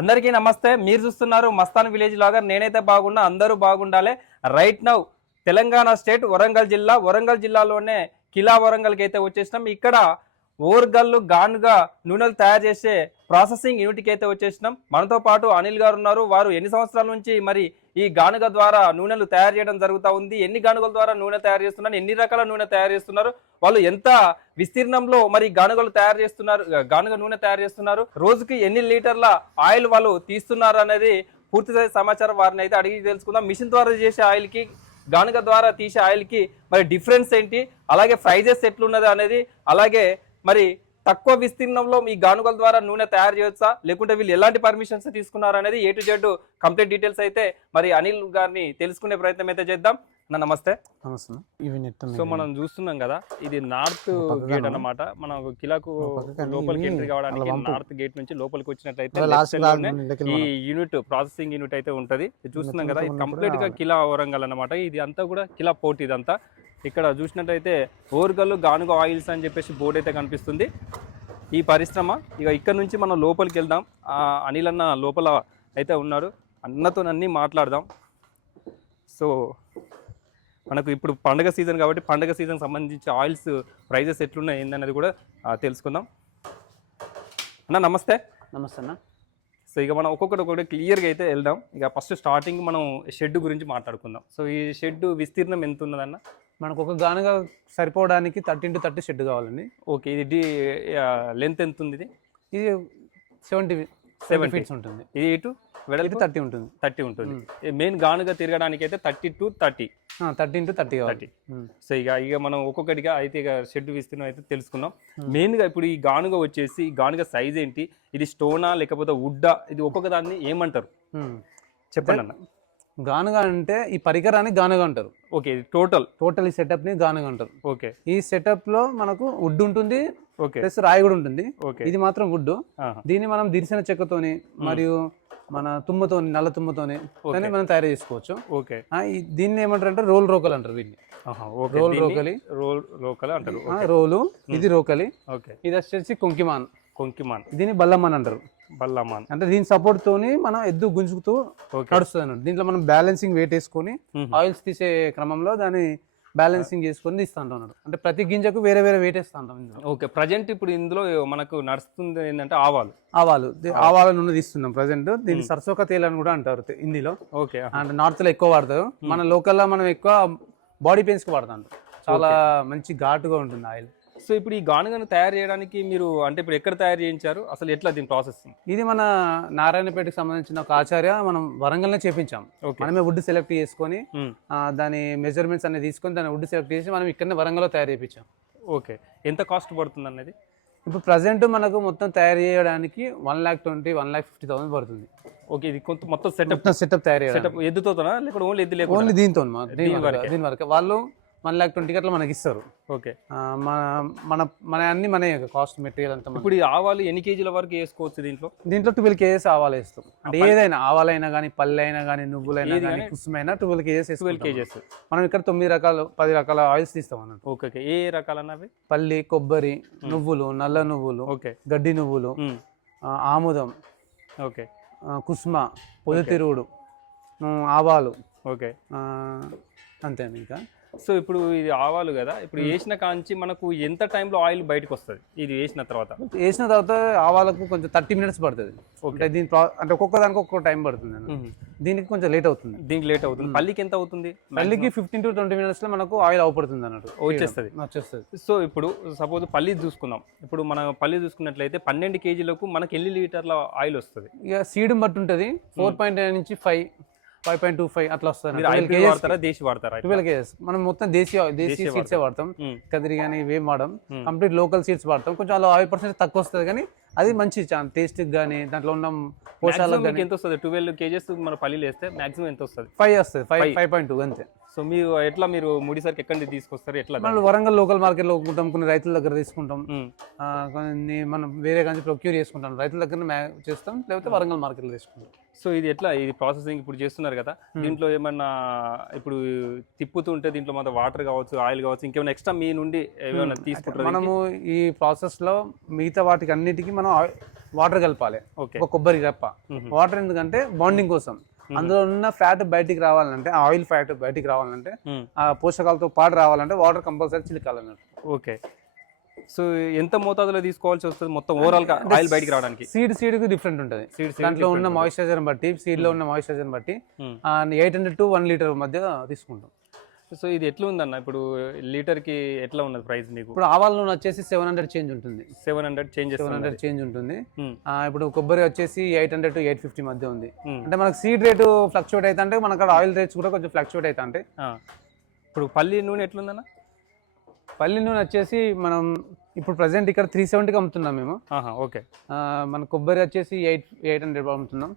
అందరికీ నమస్తే. మీరు చూస్తున్నారు మస్తాన్ విలేజ్ లాగర్. నేనైతే బాగున్నా అందరూ బాగుండాలి. Right now Telangana state Warangal జిల్లా. వరంగల్ జిల్లాలోనే కిలా వరంగల్కి అయితే వచ్చేసినాం. ఇక్కడ ఓర్గల్లు గానుగా నూనెలు తయారు చేసే ప్రాసెసింగ్ యూనిట్కి అయితే వచ్చేసినాం. మనతో పాటు అనిల్ గారు ఉన్నారు. వారు ఎన్ని సంవత్సరాల నుంచి మరి ఈ గానుగ ద్వారా నూనెలు తయారు చేయడం జరుగుతూ ఉంది? ఎన్ని గానుగల ద్వారా నూనె తయారు చేస్తున్నారు? ఎన్ని రకాల నూనె తయారు చేస్తున్నారు? వాళ్ళు ఎంత విస్తీర్ణంలో మరి గానుగలు తయారు చేస్తున్నారు? గానుగ నూనె తయారు చేస్తున్నారు? రోజుకి ఎన్ని లీటర్ల ఆయిల్ వాళ్ళు తీస్తున్నారు అనేది పూర్తి సమాచారం వారిని అయితే అడిగి తెలుసుకుందాం. మిషన్ ద్వారా చేసే ఆయిల్కి గానుగ ద్వారా తీసే ఆయిల్కి మరి డిఫరెన్స్ ఏంటి? అలాగే ప్రైజెస్ ఎట్లున్నది అనేది అలాగే మరి తక్కువ విస్తీర్ణంలో మీ గానుగల ద్వారా నూనె తయారు చేయొచ్చా? లేకుంటే వీళ్ళు ఎలాంటి పర్మిషన్స్ తీసుకున్నారు అనేది A to Z complete details అయితే మరి అనిల్ గారిని తెలుసుకునే ప్రయత్నం అయితే చేద్దాం. అన్న నమస్తే. నమస్తే. సో మనం చూస్తున్నాం కదా ఇది నార్త్ గేట్. అన్నమాట. మన కిలాకు లోపలికి ఎంట్రీ కావడానికి. నార్త్ గేట్ నుంచి లోపలికి వచ్చినట్లయితే ఈ యూనిట్ ప్రాసెసింగ్ యూనిట్ అయితే ఉంటది. చూస్తున్నాం కదా ఇది కంప్లీట్గా. కిలా వరంగల్ అన్నమాట. ఇది అంతా కూడా కిలా పోర్ట్ ఇదంతా. ఇక్కడ చూసినట్టయితే ఓర్గల్లు గానుగ ఆయిల్స్ అని చెప్పేసి బోర్డు అయితే కనిపిస్తుంది. ఈ పరిశ్రమ ఇక ఇక్కడ నుంచి మనం లోపలికి వెళ్దాం. ఆ అనిల్ అన్న లోపల అయితే ఉన్నాడు. అన్నతో అన్నీ మాట్లాడదాం. సో మనకు ఇప్పుడు పండగ సీజన్ కాబట్టి పండగ సీజన్ సంబంధించి ఆయిల్స్ ప్రైజెస్ ఎట్లున్నాయి ఏందనేది కూడా తెలుసుకుందాం. అన్న నమస్తే. నమస్తే అన్న. సో ఇక మనం ఒక్కొక్కటి ఒక్కొక్కటి క్లియర్గా అయితే వెళ్దాం. ఇక ఫస్ట్ స్టార్టింగ్ మనం షెడ్ గురించి మాట్లాడుకుందాం. సో ఈ షెడ్ విస్తీర్ణం ఎంత ఉన్నదన్న మనకు ఒక గానుగా సరిపోవడానికి థర్టీ టు థర్టీ షెడ్ కావాలండి. ఓకే ఇది లెంత్ ఎంత ఉంది ఇది? ఇది సెవెంటీ 70. ఫీట్స్ ఉంటుంది. ఇది ఇటు వెడల్పు? థర్టీ ఉంటుంది. థర్టీ ఉంటుంది. మెయిన్ గానుగా తిరగడానికి అయితే thirty to thirty. Thirty into thirty. Thirty so ఇక ఇక మనం ఒక్కొక్కటిగా అయితే ఇక షెడ్ విస్తీర్ణం అయితే తెలుసుకుందాం మెయిన్గా ఇప్పుడు ఈ గానుగ వచ్చేసి ఈ గానుగ సైజ్ ఏంటి? ఇది స్టోనా లేకపోతే వుడ్డా? ఇది ఒక్కొక్క దాన్ని ఏమంటారు? చెప్పండి అన్న. గానుగా అంటే ఈ పరికరాన్ని గానుగా అంటారు. Okay total? టోటల్ ఈ సెటప్ని గానుగా అంటారు. ఓకే. ఈ సెటప్లో మనకు వుడ్ ఉంటుంది ఓకే. ప్లస్ రాయి కూడా ఉంటుంది. ఓకే. ఇది మాత్రం వుడ్. దీన్ని మనం దిరిసిన చెక్కతోని మరియు మన తుమ్మతోని నల్ల తుమ్మతోని దాన్ని మనం తయారు చేసుకోవచ్చు. ఓకే. దీన్ని ఏమంటారు అంటే రోల్ రోకల్ అంటారు ఓకే. రోల్ దీన్ని రోకలి. రోల్ రోకల్ అంటారు. రోలు ఇది రోకలి. ఓకే. ఇది వచ్చేసి కొంకిమాన్. కొంకిమాన్. దీన్ని బల్లమ్మన్ అంటారు. బల్లమాన్. అంటే దీని సపోర్ట్ తోని మనం ఎద్దు గుంజుకుతూ నడుస్తుంది అన్నట్టు దీంట్లో మనం బ్యాలెన్సింగ్ వెయిట్ వేసుకొని. ఆయిల్స్ తీసే క్రమంలో దాన్ని బ్యాలెన్సింగ్ చేసుకొని తీస్తూ ఉంటాం అన్నట్టు అంటే ప్రతి గింజకు వేరే వేరే వెయిట్ వేస్తూ ఉంటాం ఇందులో. ఓకే ప్రజెంట్ ఇప్పుడు ఇందులో మనకు నడుస్తుంది ఏంటంటే ఆవాలు. ఆవాలు. ఆవాల. నూనె తీస్తున్నాం ప్రజెంట్ దీన్ని సరసోక తేల్ అని కూడా అంటారు హిందీలో ఓకే. అంటే నార్త్లో ఎక్కువ వాడతారు. మన లోకల్లో మనం ఎక్కువ బాడీ పెయిన్స్కి వాడతాం చాలా మంచి ఘాటుగా ఉంటుంది ఆయిల్. సో ఇప్పుడు ఈ గానుగను తయారు చేయడానికి మీరు అంటే ఇప్పుడు ఎక్కడ తయారు చేయించారు? అసలు ఎట్లా దీని ప్రాసెసింగ్? ఇది మన నారాయణపేటకి సంబంధించిన ఒక ఆచార్య మనం వరంగల్నే చేపించాం. మనమే వుడ్ సెలెక్ట్ చేసుకొని ఆ, దాని మెజర్మెంట్స్ అనేది తీసుకొని దాన్ని వుడ్ సెలెక్ట్ చేసి మనం ఇక్కడనే వరంగల్లో తయారు చేయించాం. ఓకే. ఎంత కాస్ట్ పడుతుంది అనేది ఇప్పుడు ప్రజెంట్ మనకు మొత్తం తయారు చేయడానికి one lakh twenty one lakh fifty thousand పడుతుంది. ఓకే ఇది కొంత మొత్తం సెటప్ సెటప్ తయారు సెటప్ ఎద్దుతోనా లేకపోతే ఓన్లీ ఎద్దు ఓన్లీ దీంతో దీని దీని. దీని వరకు. వాళ్ళు వన్ ల్యాక్ ట్వంటీ అట్లా మనకి ఇస్తారు ఓకే మన మన మన అన్ని మన కాస్ట్ మెటీరియల్ అంతా. ఇప్పుడు ఆవాలు ఎన్ని కేజీల వరకు వేసుకోవచ్చు దీంట్లో? దీంట్లో ట్వెల్వ్ కేజెస్ ఆవాలు వేస్తాం. అంటే ఏదైనా ఆవాలైనా కానీ పల్లె అయినా కానీ నువ్వులైనా కానీ కుసుమైనా ట్వెల్వ్ కేజెస్ ట్వెల్వ్ కేజెస్. మనం ఇక్కడ తొమ్మిది రకాలు పది రకాల ఆయిల్స్ తీస్తాం అన్నట్టు. ఓకే ఏ రకాలన్నవి పల్లి కొబ్బరి నువ్వులు నల్ల నువ్వులు ఓకే. గడ్డి నువ్వులు ఆముదం ఓకే. కుస్మ పొద్దుతిరుగుడు ఆవాలు ఓకే. అంతే ఇంకా. సో ఇప్పుడు ఇది ఆవాలు కదా ఇప్పుడు వేసిన కాంచి మనకు ఎంత టైంలో ఆయిల్ బయటకు వస్తుంది ఇది వేసిన తర్వాత. వేసిన తర్వాత ఆవాలకు కొంచెం థర్టీ మినిట్స్ పడుతుంది. అంటే దీని అంటే ఒక్కొక్క దానికి ఒక్కొక్క టైం పడుతుంది. దీనికి కొంచెం లేట్ అవుతుంది. దీనికి లేట్ అవుతుంది. పల్లికి ఎంత అవుతుంది? మళ్ళీకి ఫిఫ్టీన్ టు ట్వంటీ మినిట్స్లో మనకు ఆయిల్ అవపడుతుంది అన్నట్టు. వచ్చేస్తుంది. వచ్చేస్తుంది. సో ఇప్పుడు సపోజ్ పల్లి చూసుకుందాం. ఇప్పుడు మనం పల్లి చూసుకున్నట్లయితే పన్నెండు కేజీలకు మనకి ఎన్ని లీటర్ల ఆయిల్ వస్తుంది? ఇక సీడ్ బట్టి ఉంటుంది. ఫోర్ పాయింట్ నైన్ నుంచి five five point two five అట్లా వస్తుంది వాడతారా దేశీ వాడతారా ట్వెల్వ్ కేజెస్. మనం మొత్తం దేశీయ దేశీ సీడ్సే వాడతాం. కదిరి కానీ ఇవేం వాడడం. కంప్లీట్ లోకల్ సీడ్స్ వాడతాం. కొంచెం అలా ఆయిల్ పర్సెంట్ తక్కువ వస్తుంది కానీ అది మంచి టేస్ట్ కానీ దాంట్లో ఉన్న పోషాలకు ఎంత వస్తుంది? ట్వెల్వ్ కేజెస్ మన పల్లీలు వేస్తే మాక్సిమం ఎంత వస్తుంది? ఫైవ్ వస్తుంది. ఫైవ్ ఫైవ్ పాయింట్ టూ అంతే. సో మీరు ఎట్లా మీరు ముడి సరికి ఎక్కడి నుంచి తీసుకొస్తారు? ఎట్లా మనం వరంగల్ లోకల్ మార్కెట్లో కొంటాం కొన్ని రైతుల దగ్గర తీసుకుంటాం. ఉమ్. ఆ, కొన్ని మనం వేరే కానీ ప్రొక్యూర్ చేసుకుంటాం. రైతుల దగ్గర మ్యా చేస్తాం. లేకపోతే వరంగల్ మార్కెట్లో తీసుకుంటాం. సో ఇది ఎట్లా? ఇది ప్రాసెసింగ్ ఇప్పుడు చేస్తున్నారు కదా. దీంట్లో ఏమన్నా ఇప్పుడు తిప్పుతుంటే దీంట్లో మన వాటర్ కావచ్చు ఆయిల్ కావచ్చు ఇంకేమైనా ఎక్స్ట్రా మీ నుండి ఏమైనా తీసుకుంటారు మనము ఈ ప్రాసెస్లో మిగతా వాటికి అన్నిటికీ మనం వాటర్ కలపాలి. ఓకే. ఒక కొబ్బరి రెప్ప. వాటర్ ఎందుకంటే బాండింగ్ కోసం. అందులో ఉన్న ఫ్యాట్ బయటికి రావాలంటే ఆయిల్ ఫ్యాట్ బయటికి రావాలంటే ఆ పోషకాలతో పాటు రావాలంటే వాటర్ కంపల్సరీ చిలికాలన్నట్టు ఓకే. సో ఎంత మోతాదులో తీసుకోవాల్సి వస్తుంది మొత్తం ఓవరాల్గా ఆయిల్ బయటికి రావడానికి? సీడ్ సీడ్కి డిఫరెంట్ ఉంటుంది సీడ్స్ దాంట్లో ఉన్న మాయిశ్చరైజర్ బట్టి సీడ్లో ఉన్న మాయిశ్చరైజర్ బట్టి. Eight hundred to one litre మధ్య తీసుకుంటాం. సో ఇది ఎట్లా ఉందన్న? ఇప్పుడు లీటర్కి ఎట్లా ఉన్నది ప్రైస్ మీకు? ఇప్పుడు ఆవాల నూనె వచ్చేసి సెవెన్ హండ్రెడ్ చేంజ్ ఉంటుంది. Seven hundred change seven hundred change ఉంటుంది. ఇప్పుడు కొబ్బరి వచ్చేసి eight hundred to eight fifty మధ్య ఉంది. అంటే మనకు సీడ్ రేటు ఫ్లక్చువేట్ అయితే అంటే మనకు ఆయిల్ రేట్స్ కూడా కొంచెం ఫ్లక్చువేట్ అయితే అంటే ఇప్పుడు పల్లి నూనె ఎట్లుందన్న? పల్లి నూనె వచ్చేసి మనం ఇప్పుడు ప్రజెంట్ ఇక్కడ త్రీ సెవెంటీకి అమ్ముతున్నాం మేము. ఓకే. మన కొబ్బరి వచ్చేసి ఎయిట్ ఎయిట్ హండ్రెడ్ అమ్ముతున్నాం.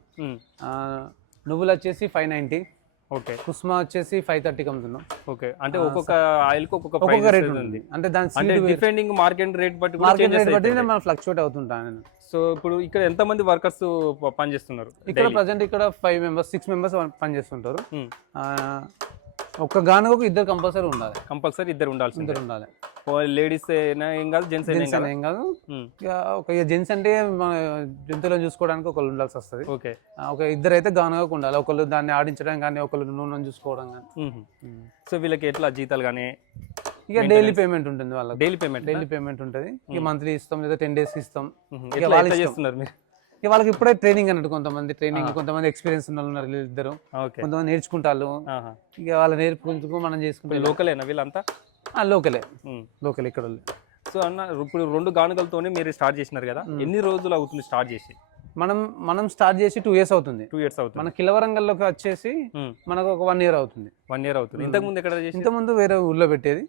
నువ్వులు వచ్చేసి ఫైవ్ నైంటీ. ఓకే. కుస్మా వచ్చేసి ఫైవ్ థర్టీకి అమ్ముతున్నాం ఓకే. అంటే ఒక్కొక్క ఆయిల్కి ఒక్కొక్క ఒక్కొక్క రేట్ ఉంది? అంటే దాని డిపెండింగ్ మార్కెట్ రేట్ బట్టి మార్కెట్ రేట్ బట్టి. మనం ఫ్లక్చువేట్ అవుతుంటాను నేను సో ఇప్పుడు ఇక్కడ ఎంత మంది వర్కర్స్ పనిచేస్తున్నారు ఇక్కడ ప్రజెంట్ ఇక్కడ ఫైవ్ మెంబర్స్ సిక్స్ మెంబర్స్ పనిచేస్తుంటారు. ఒక్క గానుగకు ఇద్దరు కంపల్సరీ ఉండాలి. కంపల్సరీ ఇద్దరు ఉండాల్సిందే. ఇద్దరు ఉండాలి. లేడీస్ అయినా ఏం కాదు జెంట్స్ అయినా ఏం జెంట్స్ కాదు. ఏం ఇక ఒక జెంట్స్ అంటే మన జంతువులను చూసుకోవడానికి ఒకళ్ళు ఉండాల్సి వస్తుంది. ఓకే. ఒక ఇద్దరు అయితే గానుగకు ఉండాలి. ఒకళ్ళు దాన్ని ఆడించడం కానీ ఒకళ్ళు నూనె చూసుకోవడం కానీ. సో వీళ్ళకి ఎట్లా జీతాలు కానీ? ఇక డైలీ పేమెంట్ ఉంటుంది వాళ్ళకి. డైలీ పేమెంట్ డైలీ పేమెంట్ ఉంటుంది. ఇక మంత్లీ ఇస్తాం లేదా టెన్ డేస్కి ఇస్తాం. ఎట్లా వాళ్ళ. చేస్తున్నారు మీరు? ఇక వాళ్ళకి ఇప్పుడే ట్రైనింగ్ అన్నట్టు కొంతమంది ట్రైనింగ్ కొంతమంది ఎక్స్పీరియన్స్ ఉన్న ఉన్నారు ఇద్దరు ఓకే. కొంతమంది నేర్చుకుంటారు ఇక వాళ్ళు నేర్పుకుంటూ మనం చేసుకుంటాం. లోకలేనా వీళ్ళంతా? లోకలే. లోకల్ ఇక్కడ. సో అన్న ఇప్పుడు రెండు గానుగలతోనే మీరు స్టార్ట్ చేసినారు కదా. ఎన్ని రోజులు అవుతుంది స్టార్ట్ చేసి? మనం మనం స్టార్ట్ చేసి టూ ఇయర్స్ అవుతుంది. టూ ఇయర్స్ అవుతుంది. మన కిలవరంగల్లోకి వచ్చేసి మనకు ఒక వన్ ఇయర్ అవుతుంది. వన్ ఇయర్ అవుతుంది. ఇంతకు ముందు ఎక్కడ చేసి ఇంతకుముందు వేరే ఊర్లో పెట్టేది.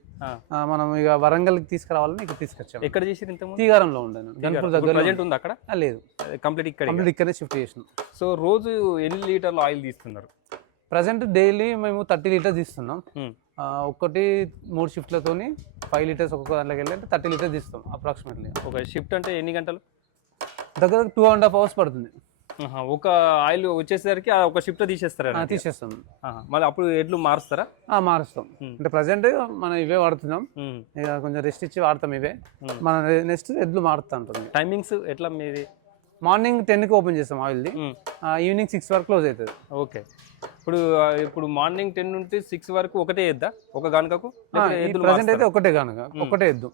మనం ఇక వరంగల్కి తీసుకురావాలని ఇక్కడ తీసుకొచ్చాం ఎక్కడ చేసి ఇంతకు ముందు తీగారంలో ఉండను గన్పూర్ దగ్గర ప్రజెంట్ ఉంది అక్కడ? లేదు. కంప్లీట్ ఇక్కడ. కంప్లీట్ ఇక్కడే షిఫ్ట్ చేసినాం. సో రోజు ఎన్ని లీటర్లు ఆయిల్ తీస్తున్నారు? ప్రజెంట్ డైలీ మేము థర్టీ లీటర్స్ తీస్తున్నాం. ఒక్కటి మూడు షిఫ్ట్లతోని ఫైవ్ లీటర్స్ ఒక్కొక్క దాంట్లోకి వెళ్ళి అంటే థర్టీ లీటర్స్ తీస్తాం అప్రాక్సిమేట్లీ ఒక షిఫ్ట్ అంటే ఎన్ని గంటలు? దగ్గర టూ అండ్ హాఫ్ అవర్స్ పడుతుంది. ఒక ఆయిల్ వచ్చేసరికి ఆ ఒక షిఫ్ట్ తీసేస్తారా తీసేస్తాం మళ్ళీ అప్పుడు ఎడ్లు మారుస్తారా? మారుస్తాం. అంటే ప్రజెంట్ మనం ఇవే వాడుతున్నాం. ఇక కొంచెం రెస్ట్ ఇచ్చి వాడతాం ఇవే. మన నెక్స్ట్ ఎడ్లు మారుతా ఉంటుంది. టైమింగ్స్ ఎట్లా మీది? మార్నింగ్ టెన్కి ఓపెన్ చేస్తాం ఆయిల్ది. ఈవినింగ్ సిక్స్ వరకు క్లోజ్ అవుతుంది. ఓకే. ఇప్పుడు ఇప్పుడు మార్నింగ్ టెన్ నుండి సిక్స్ వరకు ఒకటే ఎద్దా? ఒక గనుకకు? ప్రజెంట్ అయితే? ఒకటే కనుక ఒకటే ఎద్దు.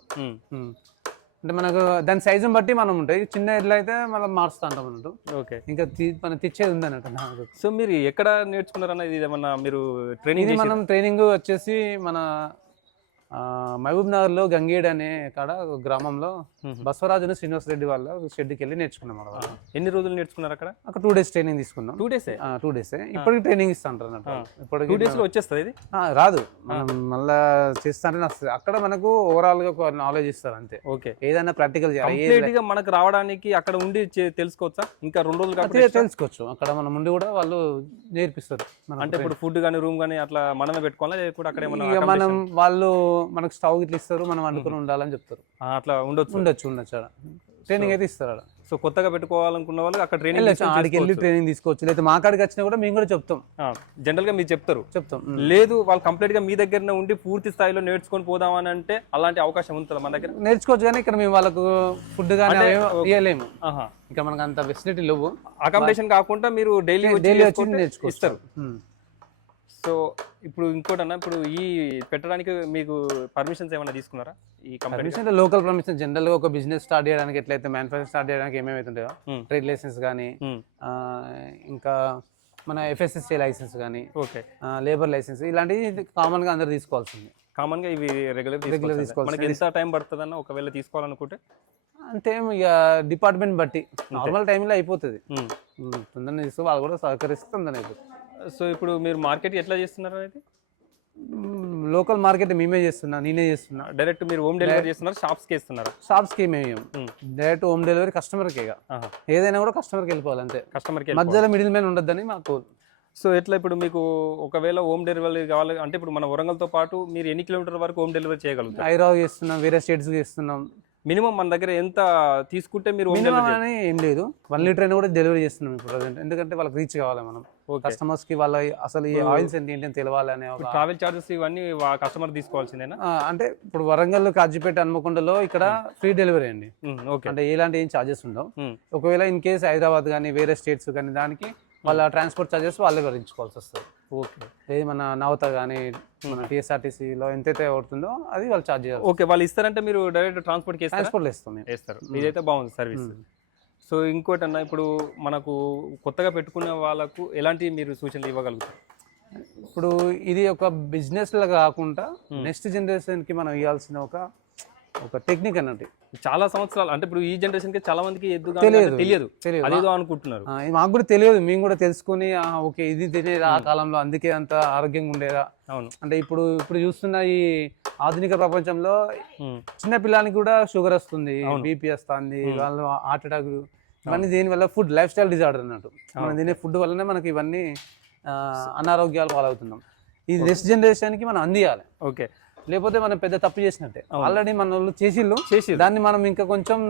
అంటే మనకు దాని సైజుని బట్టి మనం ఉంటాయి చిన్న ఎడ్లు అయితే మనం మారుస్తూ ఉంటాం అన్నట్టు. ఓకే. ఇంకా తీ- మనం తెచ్చేది ఉంది అన్నట్టు నాకు సో మీరు ఎక్కడ నేర్చుకున్నారన్న ఇది ఏమన్నా మీరు ట్రైనింగ్ ఇది మనం ట్రైనింగ్ వచ్చేసి మన మహబూబ్ నగర్లో గంగేడ్ అనే కాడ గ్రామంలో బసవరాజును శ్రీనివాస్ రెడ్డి వాళ్ళ షెడ్కి వెళ్ళి నేర్చుకున్నాం అన్నమాట. ఎన్ని రోజులు నేర్చుకున్నారు అక్కడ? అక్కడ టూ డేస్ ట్రైనింగ్ తీసుకున్నాం. టూ డేసే? Two days. ఇప్పటికి ట్రైనింగ్ ఇస్తా అంటారు అన్నట్టు టూ ఇప్పటికి డేస్లో వచ్చేస్తుంది ఇది? రాదు. మనం మళ్ళా చేస్తానే వస్తుంది అక్కడ మనకు ఓవరాల్గా ఒక నాలెడ్జ్ ఇస్తారు అంతే. ఓకే. ఏదైనా ప్రాక్టికల్ చేయాలి. ఏది కంప్లీట్గా మనకు రావడానికి అక్కడ ఉండి తెలుసుకోవచ్చా? ఇంకా రెండు రోజులు కాకపోతే తెలుసుకోవచ్చు. అక్కడ మనం ఉండి కూడా వాళ్ళు నేర్పిస్తారు. అంటే ఇప్పుడు ఫుడ్ కానీ రూమ్ కానీ అట్లా మనమే పెట్టుకోవాలా? లేకపోతే అక్కడ మనం? వాళ్ళు మనకు స్టవ్ ఇట్లా ఇస్తారు మనం వండుకొని ఉండాలని చెప్తారు. అట్లా ఉండొచ్చు. ఉండొచ్చు ఉండొచ్చు ఆడ. ట్రైనింగ్ అయితే ఇస్తారు ఆడ. సో కొత్తగా పెట్టుకోవాలనుకున్న వాళ్ళు అక్కడ ట్రైనింగ్ ఆడికి వెళ్ళి ట్రైనింగ్ తీసుకోవచ్చు. లేదా మా కాడికి వచ్చినా కూడా మేము కూడా చెప్తాం. జనరల్గా మీరు చెప్తారు. చెప్తాం. లేదు వాళ్ళు కంప్లీట్గా మీ దగ్గరనే ఉండి పూర్తి స్థాయిలో నేర్చుకొని పోదామని అంటే అలాంటి అవకాశం ఉంటుందా మన దగ్గర? నేర్చుకోవచ్చు కానీ ఇక్కడ మేము వాళ్ళకు ఫుడ్ కానీ ఇవ్వలేము ఆహా. ఇంకా మనకు అంత ఫెసిలిటీ లేవు. అకామిడేషన్ కాకుండా మీరు డైలీ డైలీ వచ్చి వచ్చి నేర్చుకోవచ్చు. సో ఇప్పుడు ఇంకోటన్నా ఇప్పుడు ఈ పెట్టడానికి మీకు పర్మిషన్స్ ఏమైనా తీసుకున్నారా? ఈ కంపెనీ పర్మిషన్ అంటే లోకల్ పర్మిషన్ జనరల్గా ఒక బిజినెస్ స్టార్ట్ చేయడానికి ఎట్లయితే మ్యానుఫాక్చర్ స్టార్ట్ చేయడానికి ఏమేమి Hmm. ట్రేడ్ లైసెన్స్ కానీ ఇంకా మన ఎఫ్ఎస్ఎస్ఏ లైసెన్స్ కానీ ఓకే. లేబర్ లైసెన్స్ ఇలాంటివి కామన్గా అందరు తీసుకోవాల్సింది. కామన్గా ఇవి రెగ్యులర్ Regular తీసుకోవాలి తీసుకోవాల్సింది. మనకి ఎంత టైం పడుతుంది అన్న ఒకవేళ తీసుకోవాలనుకుంటే? అంతే ఇక డిపార్ట్మెంట్ బట్టి. నార్మల్ టైంలో అయిపోతుంది. ఉమ్. తొందరగా తీస్తే వాళ్ళు కూడా సహకరిస్తే తొందరగా అయిపోతుంది. సో ఇప్పుడు మీరు మార్కెట్ ఎట్లా చేస్తున్నారు అనేది లోకల్ మార్కెట్ మేమే చేస్తున్నా నేనే చేస్తున్నా. డైరెక్ట్ మీరు హోమ్ డెలివరీ చేస్తున్నారు షాప్స్కి ఇస్తున్నారా. షాప్స్కి మేము. డైరెక్ట్ హోమ్ డెలివరీ కస్టమర్కి. ఏదైనా కూడా కస్టమర్కి వెళ్ళిపోవాలి అంతే. కస్టమర్కి మధ్యలో మిడిల్ మ్యాన్ ఉండొద్దని మాకు సో ఎట్లా ఇప్పుడు మీకు ఒకవేళ హోమ్ డెలివరీ కావాలి అంటే ఇప్పుడు మన వరంగల్తో పాటు మీరు ఎన్ని కిలోమీటర్ వరకు హోమ్ డెలివరీ చేయగలుగుతారు? హైదరాబాద్ చేస్తున్నాం వేరే స్టేట్స్ చేస్తున్నాం. మినిమం మన దగ్గర ఎంత తీసుకుంటే మీరు మినిమం అని ఏం లేదు. వన్ లీటర్ అయినా కూడా డెలివరీ చేస్తున్నాం ఇప్పుడు ప్రజెంట్. ఎందుకంటే వాళ్ళకి రీచ్ కావాలి మనం. కస్టమర్స్కి వాళ్ళ అసలు ఈ ఆయిల్స్ ఏంటి ఏంటి అని తెలవాలి అనే ట్రావెల్ చార్జెస్ ఇవన్నీ కస్టమర్ తీసుకోవాల్సిందేనా? అంటే ఇప్పుడు వరంగల్ కాజీపేట హన్మకొండలో ఇక్కడ ఫ్రీ డెలివరీ అండి. ఓకే అంటే ఎలాంటి ఏం చార్జెస్ ఉండవు. ఉమ్. ఒకవేళ ఇన్ కేస్ హైదరాబాద్ కానీ వేరే స్టేట్స్ కానీ దానికి వాళ్ళ ట్రాన్స్పోర్ట్ చార్జెస్ వాళ్ళే భరించుకోవాల్సి వస్తుంది. ఓకే. ఏది మన నవత కానీ మన టీఎస్ఆర్టీసీలో ఎంతైతే అవుతుందో అది వాళ్ళు చార్జ్ చేయాలి ఓకే వాళ్ళు ఇస్తారంటే మీరు డైరెక్ట్ ట్రాన్స్పోర్ట్కి ఇస్తారా? ట్రాన్స్పోర్ట్ ఇస్తాం మేము. వేస్తారు ఇదైతే బాగుంది సర్వీస్. సో ఇంకోటి అన్న ఇప్పుడు మనకు కొత్తగా పెట్టుకునే వాళ్ళకు ఎలాంటి మీరు సూచనలు ఇవ్వగలుగుతారు? ఇప్పుడు ఇది ఒక బిజినెస్ లాగా కాకుండా నెక్స్ట్ జనరేషన్కి మనం ఇవ్వాల్సిన ఒక ఒక టెక్నిక్ అన్నట్టు. చాలా సంవత్సరాలు అంటే ఇప్పుడు ఈ జనరేషన్కి చాలా మందికి ఎద్దు తెలియదు. తెలియదు. అదేదో అనుకుంటున్నారు. మాకు కూడా తెలియదు. మేము కూడా తెలుసుకుని ఓకే ఇది తినేది ఆ కాలంలో అందుకే అంత ఆరోగ్యంగా ఉండేదా? అవును. అంటే ఇప్పుడు ఇప్పుడు చూస్తున్న ఈ ఆధునిక ప్రపంచంలో. చిన్న పిల్లానికి కూడా షుగర్ వస్తుంది. బీపీ వస్తుంది వాళ్ళు హార్ట్ అటాక్ ఇవన్నీ దీనివల్ల ఫుడ్ లైఫ్ స్టైల్ డిజార్డర్ అన్నట్టు. మనం తినే ఫుడ్ వల్లనే మనకి ఇవన్నీ అనారోగ్యాలు పాలవుతున్నాం. ఈ నెక్స్ట్ జనరేషన్కి మనం అందియాలి. ఓకే. లేకపోతే మనం పెద్ద తప్పు చేసినట్టే. ఆల్రెడీ మన వాళ్ళు చేసిళ్ళు. చేసి దాన్ని మనం ఇంకా కొంచెం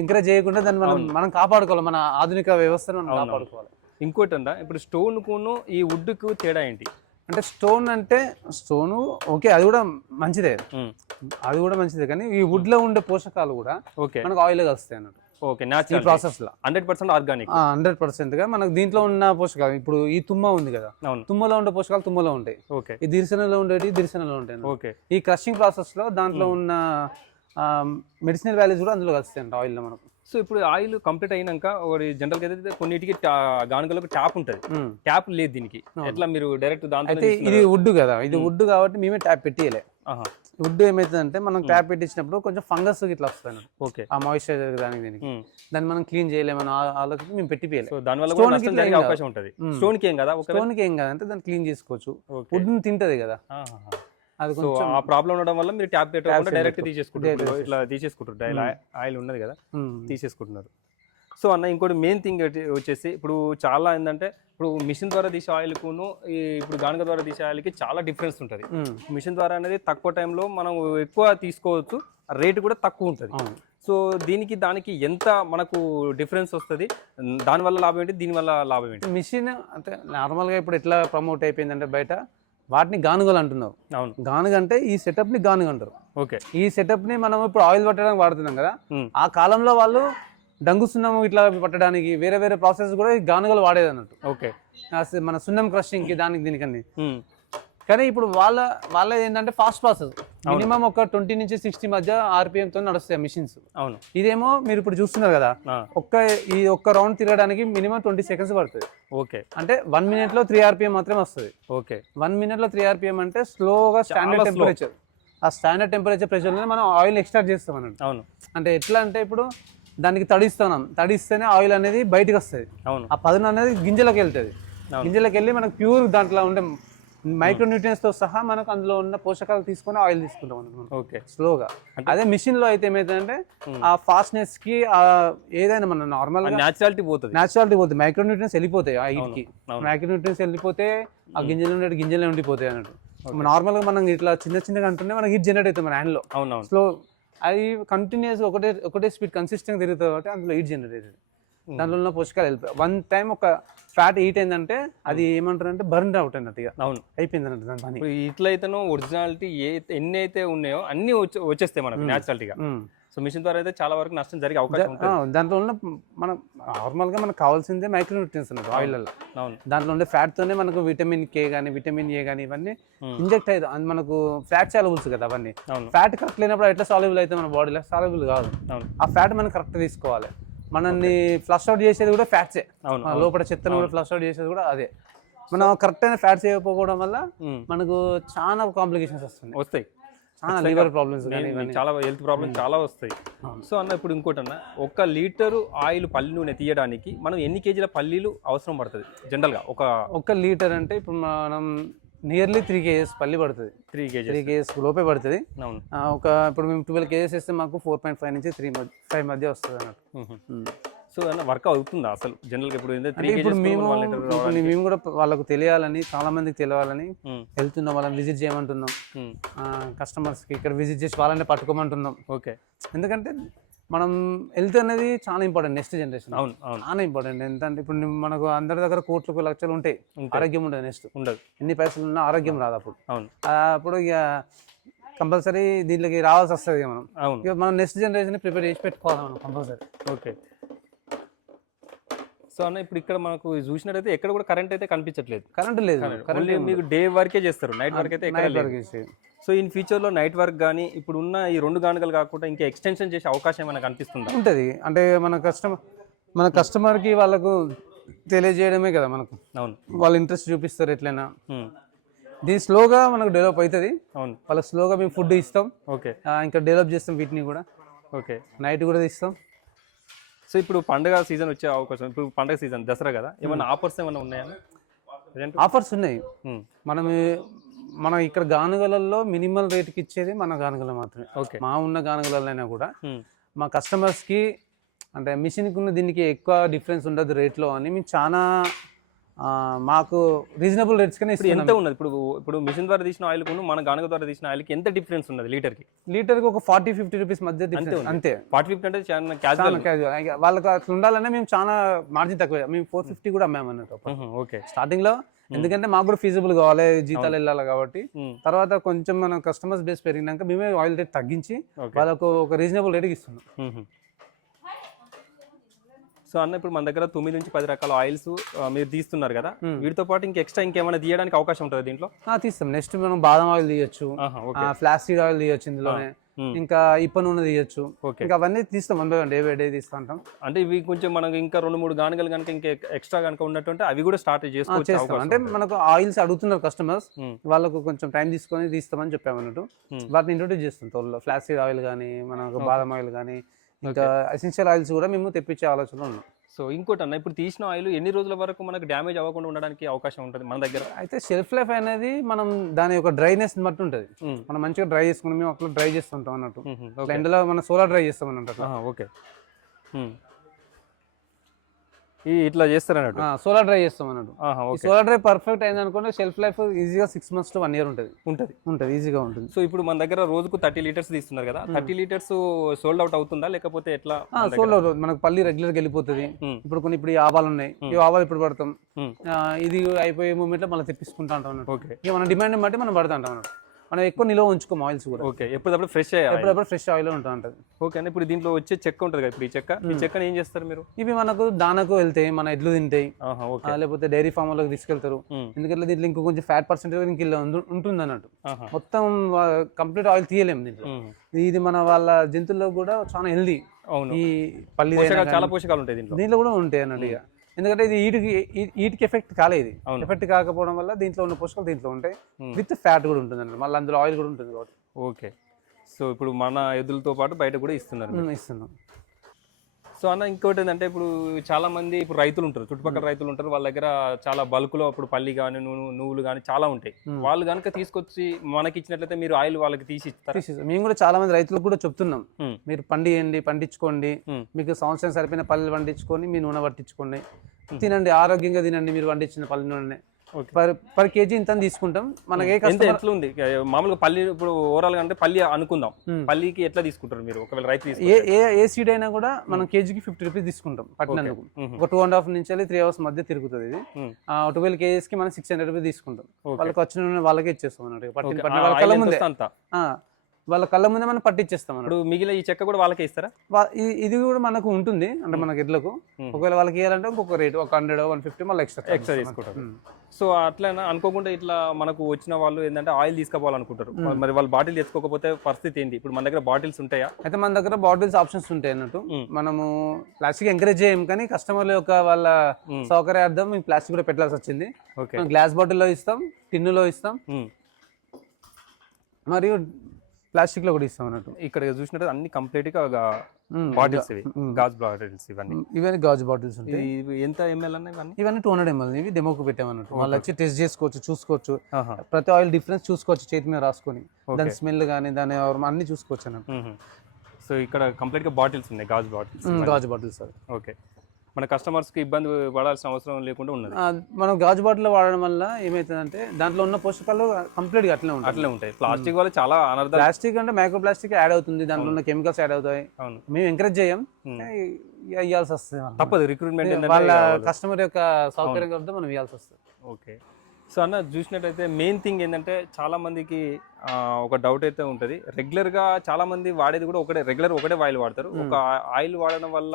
ఎంకరేజ్ చేయకుండా దాన్ని మనం మనం కాపాడుకోవాలి మన ఆధునిక వ్యవస్థను మనం కాపాడుకోవాలి. ఇంకోటి అంట ఇప్పుడు స్టోన్ కును ఈ wood కు తేడా ఏంటి? అంటే స్టోన్ అంటే స్టోన్ ఓకే అది కూడా మంచిదే. అది కూడా మంచిదే కానీ ఈ వుడ్లో ఉండే పోషకాలు కూడా ఓకే. మనకు ఆయిల్ కలుస్తాయి అన్నట్టు. ఓకే న్యాచురల్ ప్రాసెస్లో. హండ్రెడ్ పర్సెంట్ ఆర్గానిక్ హండ్రెడ్ పర్సెంట్గా మనకు దీంట్లో ఉన్న పోషకాలు ఇప్పుడు ఈ తుమ్మ ఉంది కదా తుమ్మలో ఉండే పోషకాలు తుమ్మలో ఉంటాయి. ఓకే. ఈ దిర్శనలో ఉండేవి దిర్శనలో ఉంటాయి. ఓకే. ఈ క్రషింగ్ ప్రాసెస్లో దాంట్లో ఉన్న మెడిసినల్ వాల్యూస్ కూడా అందులో కలుస్తాయి అంట ఆయిల్లో మనకు. సో ఇప్పుడు ఆయిల్ కంప్లీట్ అయినాక ఒకటి జనరల్గా అయితే కొన్నిటికి గానుగలకు ట్యాప్ ఉంటుంది. ట్యాప్ లేదు దీనికి. ఎట్లా మీరు డైరెక్ట్ దాంతో అయితే ఇది వుడ్ కదా ఇది వుడ్ కాబట్టి మేమే ట్యాప్ పెట్టియలే. ఆహా వుడ్ ఏమైతుందంటే మనం ట్యాప్ పెట్టించినప్పుడు కొంచెం ఫంగస్ ఇట్లా వస్తాయి. ఓకే. ఆ మాయిశ్చరైజర్ దానికి దీనికి. దాన్ని మనం క్లీన్ చేయలేమని ఆలోచించి మేము పెట్టిపోయలే జరిగే ఏం అవకాశం ఉంటుంది. స్టోన్కి ఏం కదా స్టోన్కి ఏం కాదంటే దాన్ని క్లీన్ చేసుకోవచ్చు. వుడ్ తింటది కదా. అది కొంచెం ఆ ప్రాబ్లం ఉండడం వల్ల మీరు ట్యాప్ పెట్టకుండా డైరెక్ట్. తీసేసుకుంటారు. ఇట్లా తీసేసుకుంటారు. ఆయిల్ ఉన్నది కదా. తీసేసుకుంటున్నారు. సో అన్న ఇంకోటి మెయిన్ థింగ్ వచ్చేసి ఇప్పుడు చాలా ఏంటంటే ఇప్పుడు మిషన్ ద్వారా తీసే ఆయిల్కును ఈ ఇప్పుడు గానుగ ద్వారా తీసే ఆయిల్కి చాలా డిఫరెన్స్ ఉంటుంది. మిషన్ ద్వారా అనేది తక్కువ టైంలో మనం ఎక్కువ తీసుకోవచ్చు రేటు కూడా తక్కువ ఉంటుంది. సో దీనికి దానికి ఎంత మనకు డిఫరెన్స్ వస్తుంది? దానివల్ల లాభం ఏంటి? దీనివల్ల లాభం ఏంటి? మిషన్ అంటే నార్మల్గా ఇప్పుడు ఎట్లా ప్రమోట్ అయిపోయిందంటే బయట వాటిని గానుగలు అంటున్నారు అవును. గానుగ అంటే ఈ సెటప్ని గానుగ అంటారు. ఓకే. ఈ సెటప్ని మనం ఇప్పుడు ఆయిల్ పట్టడానికి వాడుతున్నాం కదా. ఆ కాలంలో వాళ్ళు డంగు సున్నము ఇట్లా పట్టడానికి వేరే వేరే ప్రాసెస్ కూడా గానుగలు వాడేది అన్నట్టు. ఓకే. మన సున్నం క్రషింగ్కి దానికి దీనికని. కానీ ఇప్పుడు వాళ్ళ వాళ్ళది ఏంటంటే ఫాస్ట్ ప్రాసెస్ మినిమం ఒక ట్వంటీ నుంచి సిక్స్టీ మధ్య ఆర్పిఎం తో నడుస్తాయి మిషన్స్ అవును. ఇదేమో మీరు ఇప్పుడు చూస్తున్నారు కదా ఒక్క ఈ ఒక్క రౌండ్ తిరగడానికి మినిమం ట్వంటీ సెకండ్స్ పడుతుంది. ఓకే. అంటే వన్ మినిట్లో త్రీ ఆర్పిఎం మాత్రమే వస్తుంది. ఓకే. వన్ మినిట్లో త్రీ ఆర్పిఎం అంటే స్లోగా స్టాండర్డ్. టెంపరేచర్ ఆ స్టాండర్డ్ టెంపరేచర్ ప్రెషర్లో మనం ఆయిల్ ఎక్స్ట్రాక్ట్ చేస్తాం అన్నట్టు. అవును. అంటే ఎట్లా అంటే ఇప్పుడు దానికి తడిస్తున్నాం తడిస్తేనే ఆయిల్ అనేది బయటకు వస్తుంది అవును. ఆ పదును అనేది గింజలకు వెళ్తుంది. గింజలకు వెళ్ళి మనకు ప్యూర్ దాంట్లో ఉండే మైక్రో తో సహా మనకు అందులో ఉన్న పోషకాలు తీసుకొని ఆయిల్ తీసుకుంటాం ఓకే. స్లోగా. అదే మిషన్లో అయితే ఏమైతుందంటే ఆ ఫాస్ట్నెస్కి ఆ ఏదైనా మన నార్మల్ న్యాచురాలిటీ పోతుంది. న్యాచురాలిటీ పోతుంది. మైక్రో న్యూట్రియన్స్ వెళ్ళిపోతాయి ఆ heat కి అవును. మైక్రో న్యూట్రియన్స్ వెళ్ళిపోతే ఆ గింజలు ఉండే గింజలే ఉండిపోతాయి అన్నట్టు. నార్మల్గా మనం ఇట్లా చిన్న చిన్నగా అంటుంటే మనకి హీట్ జనరేట్ అవుతుంది మన హ్యాండ్లో స్లో అది కంటిన్యూస్ ఒకటే ఒకటే స్పీడ్ కన్సిస్టెంట్ తిరుగుతుంది కాబట్టి అందులో హీట్ జనరేట్ అవుతుంది. దాంట్లో ఉన్న పోషకాలు వెళ్ళిపోయి వన్ టైం ఒక ఫ్యాట్ హీట్ అయిందంటే అది ఏమంటారు అంటే బర్న్ అవుట్ అన్నట్టు ఇక అవును. అయిపోయింది అన్నట్టు దాని పని. ఇట్లయితేనో ఒరిజినాలిటీ ఏ ఎన్ని అయితే ఉన్నాయో అన్ని వచ్చే- వచ్చేస్తాయి మనకు న్యాచురాలిటీగా ఉమ్. సో మిషన్ ద్వారా అయితే చాలా వరకు నష్టం జరిగే అవకాశం ఉంటుంది. దాంట్లో ఉన్న మనం నార్మల్గా మనకు కావాల్సిందే మైక్రో న్యూట్రియన్స్ అన్నట్టు ఆయిల్ అవును. దాంట్లో ఉండే ఫ్యాట్ తోనే మనకు విటమిన్ కే కానీ విటమిన్ ఏ కానీ ఇవన్నీ Hmm. ఇంజెక్ట్ అవుతాయి అది మనకు ఫ్యాట్ సాలబుల్స్ కదా అవన్నీ. అవును. ఫ్యాట్ కరెక్ట్ లేనప్పుడు ఎట్లా సాల్యుబుల్ అయితే మన బాడీలో సాల్యుబుల్ కాదు. ఆ ఫ్యాట్ మనం కరెక్ట్ తీసుకోవాలి. మనల్ని ఫ్లష్ అవుట్ చేసేది కూడా ఫ్యాట్సే లోపల చెత్తను కూడా ఫ్లష్ అవుట్ చేసేది కూడా అదే. మనం కరెక్ట్ అయిన ఫ్యాట్స్ వేయకపోవడం వల్ల ఉమ్. మనకు చాలా కాంప్లికేషన్స్ వస్తుంది వస్తాయి. చాలా లివర్ ప్రాబ్లమ్స్ చాలా హెల్త్ ప్రాబ్లమ్ చాలా వస్తాయి. సో అన్న ఇప్పుడు ఇంకోటి అన్న ఒక లీటరు ఆయిల్ పల్లి నూనె తీయడానికి మనం ఎన్ని కేజీల పల్లీలు అవసరం పడుతుంది? జనరల్గా ఒక ఒక లీటర్ అంటే ఇప్పుడు మనం నియర్లీ త్రీ కేజెస్ పల్లి పడుతుంది. త్రీ కేజీ త్రీ కేజెస్ లోపే పడుతుంది. ఒక ఇప్పుడు మేము ట్వెల్వ్ కేజెస్ ఇస్తే మాకు ఫోర్ పాయింట్ ఫైవ్ నుంచి త్రీ ఫైవ్ మధ్య వస్తుంది అన్నట్టు. అన్న వర్క్ అవుతుందా అసలు? జనరల్గా ఇప్పుడు త్రీ ఇప్పుడు మేము మేము కూడా వాళ్ళకు తెలియాలని చాలా మందికి తెలియాలని వెళ్తున్నాం వాళ్ళని విజిట్ చేయమంటున్నాం. కస్టమర్స్కి ఇక్కడ విజిట్ చేసి వాళ్ళని పట్టుకోమంటున్నాం. ఓకే. ఎందుకంటే మనం హెల్త్ అనేది చాలా ఇంపార్టెంట్ నెక్స్ట్ జనరేషన్ అవును చాలా ఇంపార్టెంట్ ఎందుకంటే ఇప్పుడు మనకు అందరి దగ్గర కోట్లకు లక్షలు ఉంటాయి. ఆరోగ్యం ఉండదు నెక్స్ట్ ఉండదు. ఎన్ని పైసలు ఉన్నా ఆరోగ్యం రాదు అప్పుడు. అవును. అప్పుడు ఇక కంపల్సరీ దీంట్లోకి రావాల్సి వస్తుంది మనం. అవును. మనం నెక్స్ట్ జనరేషన్ ప్రిపేర్ చేసి పెట్టుకోవాలి మనం కంపల్సరీ ఓకే. సో అన్న ఇప్పుడు ఇక్కడ మనకు చూసినట్టయితే ఎక్కడ కూడా కరెంట్ అయితే కనిపించట్లేదు. కరెంట్ లేదు. ఓన్లీ కరెంట్ మీకు డే వరకే చేస్తారు. నైట్ వరకు అయితే ఎక్కడ లేదు. సో ఇన్ ఫ్యూచర్లో నైట్ వర్క్ కానీ ఇప్పుడు ఉన్న ఈ రెండు గానుగలు కాకుండా ఇంకా ఎక్స్టెన్షన్ చేసే అవకాశం ఏమైనా కనిపిస్తుందా? ఉంటది. అంటే మన కస్టమర్ మన కస్టమర్కి వాళ్ళకు తెలియజేయడమే కదా మనకు. అవును. వాళ్ళు ఇంట్రెస్ట్ చూపిస్తారు ఎట్లయినా ఉమ్, దీని స్లోగా మనకు డెవలప్ అవుతుంది అవును. వాళ్ళకి స్లోగా మేము ఫుడ్ ఇస్తాం. ఓకే ఇంకా డెవలప్ చేస్తాం వీటిని కూడా. ఓకే నైట్ కూడా ఇస్తాం సో ఇప్పుడు పండగ సీజన్ వచ్చే అవకాశం ఇప్పుడు పండగ సీజన్ దసరా కదా ఏమైనా ఆఫర్స్ ఏమైనా ఉన్నాయా? ఆఫర్స్ ఉన్నాయి. ఉమ్, మనం మనం ఇక్కడ గానుగలలో మినిమల్ రేట్కి ఇచ్చేది మన గానుగలు మాత్రమే. ఓకే మా ఉన్న గానుగలైనా కూడా ఉమ్, మా కస్టమర్స్కి అంటే మిషన్కి ఉన్న దీనికి ఎక్కువ డిఫరెన్స్ ఉండదు రేట్లో అని మేము చాలా మాకు రీజనబుల్ రేట్స్గానే ఇప్పుడు ఎంత ఉన్నది? ఇప్పుడు ఇప్పుడు మిషన్ ద్వారా తీసిన ఆయిల్కు మన గానుగ ద్వారా తీసిన ఆయిల్కి ఎంత డిఫరెన్స్ ఉన్నది లీటర్కి? లీటర్కి ఒక ఫార్టీ ఫిఫ్టీ రూపీస్ మధ్య. అంతే ఫార్టీ ఫిఫ్టీ అంటే చాలా క్యాజువల్ వాళ్ళకి అట్లా ఉండాలనే మేము చాలా మార్జిన్ తక్కువ. మేము ఫోర్ ఫిఫ్టీ కూడా అమ్మాము అన్నట్టు ఓకే. స్టార్టింగ్లో ఎందుకంటే మాకు కూడా ఫీజిబుల్ కావాలి జీతాలు వెళ్ళాలి కాబట్టి. తర్వాత కొంచెం మన కస్టమర్స్ బేస్ పెరిగినాక మేమే ఆయిల్ రేట్ తగ్గించి వాళ్ళకు ఒక రీజనబుల్ రేట్కి ఇస్తున్నాం. సో అన్న ఇప్పుడు మన దగ్గర తొమ్మిది నుంచి పది రకాల ఆయిల్స్ మీరు తీస్తున్నారు కదా. వీటితో పాటు ఇంకా ఎక్స్ట్రా ఇంకేమైనా తీయడానికి అవకాశం ఉంటుంది దీంట్లో? తీస్తాం. నెక్స్ట్ మనం బాదం ఆయిల్ తీయొచ్చు. ఫ్లాక్సీడ్ ఆయిల్ తీయొచ్చు ఇందులోనే. ఇంకా ఇప్ప నూనె తీయొచ్చు. ఇంకా అవన్నీ తీస్తాం one by one day by day తీస్తూ ఉంటాం. అంటే ఇవి కొంచెం మనకి ఇంకా రెండు మూడు గానుగలు కనుక ఇంకా ఎక్స్ట్రా కనుక ఉన్నట్టుంటే అవి కూడా స్టార్ట్ చేసుకోవచ్చు అంటే. మనకు ఆయిల్స్ అడుగుతున్నారు కస్టమర్స్. వాళ్ళకు కొంచెం టైం తీసుకొని తీస్తామని చెప్పామన్నట్టు. వాటిని ఇంట్రొడ్యూస్ చేస్తాం. త్వరలో ఫ్లాక్సీడ్ ఆయిల్ కానీ మనకు బాదం ఆయిల్ కానీ ఇంకా ఎసెన్షియల్ ఆయిల్స్ కూడా మేము తెప్పించే ఆలోచన ఉన్నాం. సో ఇంకోటి అన్న ఇప్పుడు తీసిన ఆయిల్ ఎన్ని రోజుల వరకు మనకు డ్యామేజ్ అవ్వకుండా ఉండడానికి అవకాశం ఉంటుంది మన దగ్గర? అయితే షెల్ఫ్ లైఫ్ అనేది మనం దాని యొక్క డ్రైనెస్ బట్టి ఉంటుంది. మనం మంచిగా డ్రై చేసుకుని మేము అట్లా డ్రై చేస్తుంటాం అన్నట్టు. ఎండలో మనం సోలార్ డ్రై చేస్తాం అన్నట్టు. ఓకే. ఇట్లా చేస్తారు అన్నట్టు సోలార్ డ్రై చేస్తాం అన్నట్టు సోలార్ డ్రై పర్ఫెక్ట్ అయింది అనుకుంటే షెల్ఫ్ లైఫ్ ఈజీగా six months to one year ఉంటుంది. ఉంటుంది. ఉంటుంది ఈజీగా ఉంటుంది. సో ఇప్పుడు మన దగ్గర రోజుకు థర్టీ లీటర్స్ తీస్తున్నారు కదా థర్టీ లీటర్స్ సోల్డ్ అవుట్ అవుతుందా? లేకపోతే ఎట్లా దగ్గర? సోలార్ మనకు పల్లి రెగ్యులర్గా వెళ్ళిపోతుంది. ఇప్పుడు కొన్ని ఇప్పుడు ఆవాలు ఉన్నాయి. ఈ ఆవాలు ఇప్పుడు పడతాం. ఇది అయిపోయే మూమెంట్లో మళ్ళీ తెప్పించుకుంటా ఉంటాం ఓకే. మన డిమాండ్ బట్టి మనం పడుతూ ఉంటాం అన్నట్టు. మనం ఎక్కువ నిల్వ ఉంచుకోం ఆయిల్స్ కూడా. ఓకే ఎప్పటికప్పుడు ఫ్రెష్ ఎప్పుడప్పుడు ఫ్రెష్ ఆయిల్ ఉంటా ఉంటుంది ఓకే అండి ఇప్పుడు దీంట్లో వచ్చే చెక్క ఉంటుంది కదా ఇప్పుడు ఈ చెక్క? ఈ చెక్కని ఏం చేస్తారు మీరు? ఇవి మనకు దానకు వెళ్తాయి మన ఎడ్లు తింటాయి. లేకపోతే డైరీ ఫామ్ వాళ్ళకి తీసుకెళ్తారు. ఎందుకంటే దీంట్లో ఇంకో కొంచెం ఫ్యాట్ పర్సెంటేజ్ ఇంక ఉంటుంది అన్నట్టు. మొత్తం కంప్లీట్ ఆయిల్ తీయలేము దీంట్లో. ఇది మన వాళ్ళ జంతువుల్లో కూడా చాలా హెల్దీ అవును. ఈ పల్లి చాలా పోషకాలు ఉంటాయి దీంట్లో. దీంట్లో కూడా ఉంటాయి అన్నట్టు ఇక. ఎందుకంటే ఇది ఈటికి ఈటికి ఎఫెక్ట్ కాలేదు. ఎఫెక్ట్ కాకపోవడం వల్ల దీంట్లో ఉన్న పోషకాలు దీంట్లో ఉంటాయి. విత్ ఫ్యాట్ కూడా ఉంటుంది అన్నమాట మళ్ళీ అందులో ఆయిల్ కూడా ఉంటుంది కాబట్టి. ఓకే. సో ఇప్పుడు మన ఎద్దులతో పాటు బయట కూడా ఇస్తున్నారు ఇస్తున్నాం. సో అన్న ఇంకోటి ఏంటంటే ఇప్పుడు చాలా మంది ఇప్పుడు రైతులు ఉంటారు చుట్టుపక్కల రైతులు ఉంటారు వాళ్ళ దగ్గర చాలా బల్క్లో ఇప్పుడు పల్లి కానీ నువ్వు నువ్వులు కానీ చాలా ఉంటాయి. వాళ్ళు కనుక తీసుకొచ్చి మనకి ఇచ్చినట్లయితే మీరు ఆయిల్ వాళ్ళకి తీసి ఇస్తారా? మేము కూడా చాలా మంది రైతులకు కూడా చెప్తున్నాం. మీరు పండియండి పండించుకోండి. మీకు సంవత్సరం సరిపోయిన పల్లెలు పండించుకొని మీ నూనె పట్టించుకోండి. తినండి ఆరోగ్యంగా తినండి మీరు పండించిన పల్లి నూనె పర్ పర్ కేజీ ఇంత తీసుకుంటాం. మనకి ఏ ఎంత కస్టమర్ ఎట్లా ఉంది? మామూలుగా పల్లి ఇప్పుడు ఓవరాల్గా అంటే పల్లి అనుకుందాం. మ్మ్. పల్లికి ఎట్లా తీసుకుంటారు మీరు? ఒకవేళ రైతు ఏ ఏ ఏ సీడ్ అయినా కూడా మనం కేజీకి ఫిఫ్టీ రూపీస్ తీసుకుంటాం పట్టినందుకు. మ్మ్. ఒక టూ అండ్ హాఫ్ నుంచి త్రీ అవర్స్ మధ్య తిరుగుతుంది ఇది. ట్వెల్వ్ కేజీస్కి మనం సిక్స్ హండ్రెడ్ రూపీస్ తీసుకుంటాం. వాళ్ళకి వచ్చిన వాళ్ళకే ఇచ్చేస్తాం అన్నట్టు పట్టిన వాళ్ళ కళ్ళ ముందే. వాళ్ళ కళ్ళ ముందే మనం పట్టించేస్తాం ఇప్పుడు మిగిలిన ఈ చెక్క కూడా వాళ్ళకే ఇస్తారా? ఇది కూడా మనకు ఉంటుంది. అంటే మనకి ఎడ్లకు. ఒకవేళ వాళ్ళకి ఇవ్వాలంటే ఇంకొక రేట్ ఒక హండ్రెడ్ వన్ ఫిఫ్టీ మళ్ళీ ఎక్స్ట్రా ఎక్స్ట్రా తీసుకుంటారు. సో అట్లనే అనుకోకుండా ఇట్లా మనకు వచ్చిన వాళ్ళు ఏంటంటే ఆయిల్ తీసుకోవాలనుకుంటారు మరి వాళ్ళు బాటిల్ తెచ్చుకోకపోతే పరిస్థితి ఏంటి? ఇప్పుడు మన దగ్గర బాటిల్స్ ఉంటాయా? అయితే మన దగ్గర బాటిల్స్ ఆప్షన్స్ ఉంటాయి అన్నట్టు. మనము ప్లాస్టిక్ ఎంకరేజ్ చేయం కానీ కస్టమర్ల యొక్క వాళ్ళ. సౌకర్యార్థం మేము ప్లాస్టిక్ కూడా పెట్టాల్సి వచ్చింది. గ్లాస్ బాటిల్లో ఇస్తాం టిన్నులో ఇస్తాం. మ్మ్. మరియు ప్లాస్టిక్లో కూడా ఇస్తాం అన్నట్టు. ఇక్కడ చూసినట్టు అన్ని కంప్లీట్గా. బాటిల్స్ ఇవి. మ్మ్. గాజ్ బాటిల్స్ ఇవన్నీ. ఇవన్నీ గాజు బాటిల్స్ ఉంటాయి. ఎంత ఎంఎల్ అన్న ఇవన్నీ? ఇవన్నీ టూ హండ్రెడ్ ఎంఎల్ ఇవి డెమోకి పెట్టామన్నట్టు వాళ్ళు వచ్చి టెస్ట్ చేసుకోవచ్చు చూసుకోవచ్చు. ప్రతి ఆయిల్ డిఫరెన్స్ చూసుకోవచ్చు చేతి మీద రాసుకొని. దాని స్మెల్ కానీ దాని అన్ని చూసుకోవచ్చు అన్నట్టు. సో ఇక్కడ కంప్లీట్గా బాటిల్స్ ఉన్నాయి గాజ్ బాటిల్స్ గాజు బాటిల్స్ ఓకే. మన కస్టమర్స్కి ఇబ్బంది పడాల్సిన అవసరం లేకుండా ఉన్నది. మనం గాజు బాటిల్ వాడడం వల్ల ఏమవుతుందంటే దాంట్లో ఉన్న పోషకాలు కంప్లీట్గా అట్లే ఉంటాయి. అట్లే ఉంటాయి. ప్లాస్టిక్ వల్ల చాలా అనర్థాలు ప్లాస్టిక్ అంటే మైక్రో ప్లాస్టిక్ యాడ్ అవుతుంది దాంట్లో ఉన్న కెమికల్స్ యాడ్ అవుతాయి. అవును. మేము ఎంకరేజ్ చేయం. ఇవ్వాల్సి వస్తుంది. తప్పదు రిక్రూట్మెంట్ వాళ్ళ కస్టమర్ యొక్క సౌకర్యం కాబట్టి మనం ఇవ్వాల్సి వస్తుంది. ఓకే. సో అన్న చూసినట్టయితే మెయిన్ థింగ్ ఏంటంటే చాలా మందికి ఒక డౌట్ అయితే ఉంటుంది. రెగ్యులర్గా చాలా మంది వాడేది కూడా ఒకటే రెగ్యులర్ ఒకటే ఆయిల్ వాడతారు. ఒక ఆయిల్ వాడడం వల్ల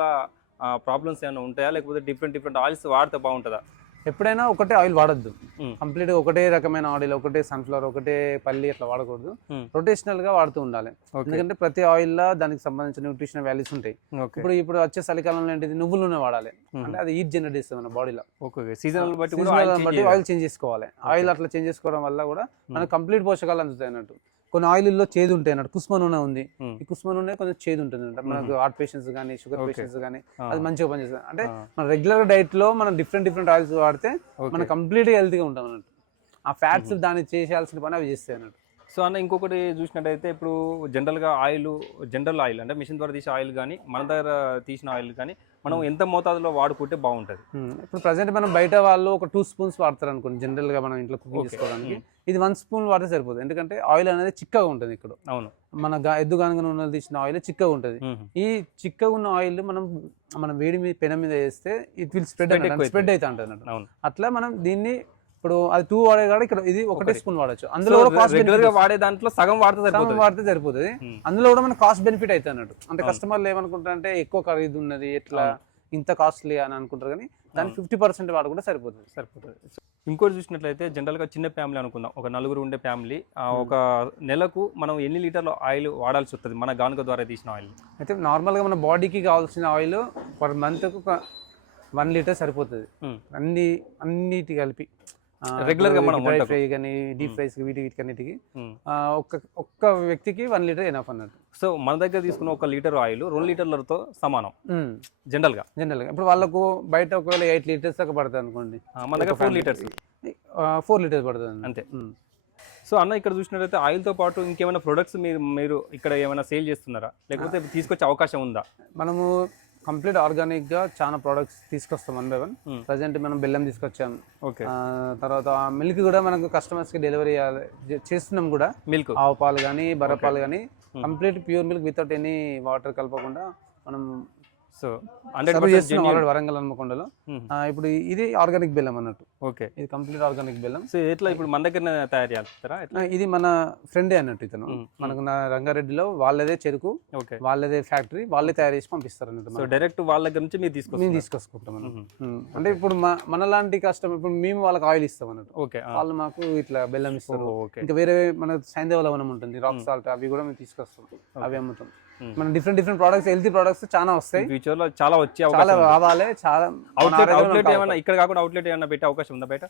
ప్రాబ్లమ్స్ ఏమైనా ఉంటాయా? లేకపోతే డిఫరెంట్ డిఫరెంట్ ఆయిల్స్ వాడితే బాగుంటుందా? ఎప్పుడైనా ఒకటే ఆయిల్ వాడద్దు. కంప్లీట్ ఒకటే రకమైన ఆయిల్ ఒకటే సన్ఫ్లవర్ ఒకటే పల్లి అట్లా వాడకూడదు. రొటేషనల్గా వాడుతూ ఉండాలి. ఎందుకంటే ప్రతి ఆయిల్లో దానికి సంబంధించిన న్యూట్రిషన్ వాల్యూస్ ఉంటాయి. ఇప్పుడు ఇప్పుడు వచ్చే చలికాలంలో ఏంటిది? నువ్వుల నూనె వాడాలి. అంటే అది ఈట్ జనరేట్ చేస్తుంది మన బాడీలో సీజనల్ బట్టి బట్టి ఆయిల్ చేంజ్ చేసుకోవాలి. ఆయిల్ అట్లా చేంజ్ చేసుకోవడం వల్ల కూడా మనకు కంప్లీట్ పోషకాలు అందుతాయి అన్నట్టు. కొన్ని ఆయిల్లో చేదు ఉంటాయి అన్నట్టు కుస్మ నూనె ఉంది. ఈ కుస్మ నూనె కొంచెం చేదు ఉంటుంది అన్నమాట మనకు హార్ట్ పేషెంట్స్ కానీ షుగర్. పేషెంట్స్ కానీ. అది మంచిగా పనిచేస్తుంది అంటే. మన రెగ్యులర్ డైట్లో మనం డిఫరెంట్ డిఫరెంట్ ఆయిల్స్ వాడితే. మనం కంప్లీట్గా హెల్తీగా ఉంటాం అన్నట్టు ఆ ఫ్యాట్స్ దాన్ని చేసేయాల్సిన పని అవి చేస్తాయి అన్నట్టు సో అన్న ఇంకొకటి చూసినట్టయితే ఇప్పుడు జనరల్గా ఆయిల్ జనరల్ ఆయిల్ అంటే మిషన్ ద్వారా తీసే ఆయిల్ కానీ మన దగ్గర తీసిన ఆయిల్ కానీ మనం ఎంత మోతాదులో వాడుకుంటే బాగుంటుంది. ఉమ్, ఇప్పుడు ప్రజెంట్ మనం బయట వాళ్ళు ఒక టూ స్పూన్స్ వాడతారు అనుకోండి జనరల్గా మనం ఇంట్లో కుకింగ్. చేసుకోవడానికి. ఇది వన్ స్పూన్ వాడితే సరిపోతుంది ఎందుకంటే ఆయిల్ అనేది చిక్కగా ఉంటుంది ఇక్కడ. అవును. మన ఎద్దు గానుగ నూనెలు తీసిన ఆయిల్ చిక్కగా ఉంటుంది. ఈ చిక్కగా ఉన్న ఆయిల్ మనం మనం వేడి మీద పెనం మీద వేస్తే ఇట్ విల్ స్ప్రెడ్ స్ప్రెడ్ అవుతా ఉంటుంది అన్నట్టు. అవును. అట్లా మనం దీన్ని ఇప్పుడు అది టూ వాడే కాడ ఇక్కడ ఇది ఒకటే. స్పూన్ వాడచ్చు. అందులో కూడా కాస్ట్ రెగ్యులర్గా వాడే దాంట్లో సగం వాడితే సరిపోతుంది. వాడితే సరిపోతుంది. ఉమ్. అందులో కూడా మనకు కాస్ట్ బెనిఫిట్ అవుతుంది అన్నట్టు. అంటే. కస్టమర్లు ఏమనుకుంటారు అంటే ఎక్కువ ఖరీదు ఉన్నది ఎట్లా. ఇంత కాస్ట్లీ అని అనుకుంటారు కానీ అవును. ఫిఫ్టీ పర్సెంట్ వాడు కూడా సరిపోతుంది. సరిపోతుంది. ఇంకోటి చూసినట్లయితే జనరల్గా చిన్న ఫ్యామిలీ అనుకుందాం. ఒక నలుగురు ఉండే ఫ్యామిలీ ఒక నెలకు మనం ఎన్ని లీటర్ల ఆయిల్ వాడాల్సి వస్తుంది? మన గానుగ ద్వారా తీసిన ఆయిల్ అయితే నార్మల్గా మన బాడీకి కావాల్సిన ఆయిల్ పర్ మంత్కు ఒక వన్ లీటర్ సరిపోతుంది. ఉమ్. అన్ని అన్నిటి కలిపి. Regular గా మనం డ్రై. ఫ్రై కానీ డీప్ ఫ్రైస్ వీటి వీటికి ఉమ్. ఆ, ఒక్క ఒక్క వ్యక్తికి వన్ లీటర్ ఎనఫ్ అన్నట్టు. సో మన దగ్గర తీసుకున్న ఒక లీటర్ ఆయిల్ రెండు లీటర్లతో సమానం. జనరల్గా. జనరల్గా ఇప్పుడు వాళ్ళకు బయట ఒకవేళ ఎయిట్ లీటర్స్ దాకా పడుతుంది అనుకోండి. మన దగ్గర ఫోర్ లీటర్స్. ఫోర్ లీటర్స్ పడుతుంది. అంతే. సో అన్న ఇక్కడ చూసినట్లయితే ఆయిల్తో పాటు ఇంకేమైనా ప్రొడక్ట్స్ మీరు మీరు ఇక్కడ ఏమైనా సేల్ చేస్తున్నారా? లేకపోతే తీసుకొచ్చే అవకాశం ఉందా? మనము కంప్లీట్ ఆర్గానిక్గా చాలా ప్రోడక్ట్స్ తీసుకొస్తాం one by one. Hmm. Present మనం బెల్లం తీసుకొచ్చాం. ఓకే ఆ, తర్వాత మిల్క్ కూడా మనకు customers కి డెలివరీ చేస్తున్నాం కూడా. మిల్క్ ఆవు పాలు కానీ బర్రె పాలు కానీ complete pure milk without any water కలపకుండా మనం సో హండ్రెడ్ ఆల్రెడీ వరంగల్ హన్మకొండలో. Hmm. ఇప్పుడు ఇది ఆర్గానిక్ బెల్లం అన్నట్టు. ఓకే ఇది కంప్లీట్ ఆర్గానిక్ బెల్లం సో ఎట్లా ఇప్పుడు మన దగ్గర తయారు చేస్తారా ఇది మన ఫ్రెండే అన్నట్టు ఇతను. మనకు నా రంగారెడ్డిలో వాళ్ళదే చెరుకు ఓకే వాళ్ళదే ఫ్యాక్టరీ వాళ్ళే తయారు చేసి పంపిస్తారు అన్నట్టు సో. డైరెక్ట్ వాళ్ళ దగ్గర నుంచి మీరు మేము తీసుకొసుకుంటాం అన్నట్టు. మ్మ్. ఉమ్. అంటే ఇప్పుడు మా మనలాంటి కష్టం ఇప్పుడు మేము వాళ్ళకి ఆయిల్ ఇస్తాం అన్నట్టు ఓకే. వాళ్ళు మాకు ఇట్లా బెల్లం ఇస్తారు ఓకే ఇంకా వేరే మన సైంధవ లవణం ఉంటుంది రాక్ సాల్ట్ అవి కూడా మేము తీసుకొస్తాం అవి అమ్ముతాం మ్మ్. మన different different products healthy products చాలా వస్తాయి ఫ్యూచర్లో చాలా వచ్చే చాలా రావాలి చాలా మన అవుట్లెట్. ఏమైనా ఇక్కడ కాకుండా అవుట్లెట్ ఏమైనా పెట్టే అవకాశం ఉందా బయట?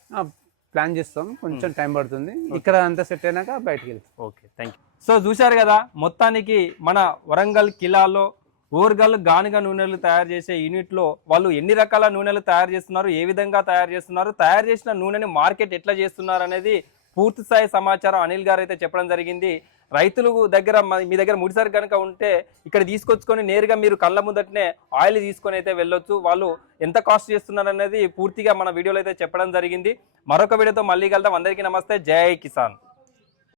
ప్లాన్ చేస్తాం. కొంచెం టైం పడుతుంది. ఇక్కడ అంతా సెట్ అయినాక బయటికి వెళ్తాం. ఓకే థ్యాంక్ యూ సో చూశారు కదా మొత్తానికి మన వరంగల్ కిలాలో ఓర్గల్ గానుగ నూనెలు తయారు చేసే యూనిట్లో వాళ్ళు ఎన్ని రకాల నూనెలు తయారు చేస్తున్నారు ఏ విధంగా తయారు చేస్తున్నారు తయారు చేసిన నూనెని మార్కెట్ ఎట్లా చేస్తున్నారు అనేది పూర్తి స్థాయి సమాచారం అనిల్ గారు అయితే చెప్పడం జరిగింది. రైతులు దగ్గర మీ దగ్గర ముడిసరి కనుక ఉంటే ఇక్కడ తీసుకొచ్చుకొని నేరుగా మీరు కళ్ళ ముందటనే ఆయిల్ తీసుకొని అయితే వెళ్ళొచ్చు. వాళ్ళు ఎంత కాస్ట్ చేస్తున్నారు అనేది పూర్తిగా మన వీడియోలో అయితే చెప్పడం జరిగింది. మరొక వీడియోతో మళ్ళీ కలుద్దాం. అందరికీ నమస్తే. జై కిసాన్.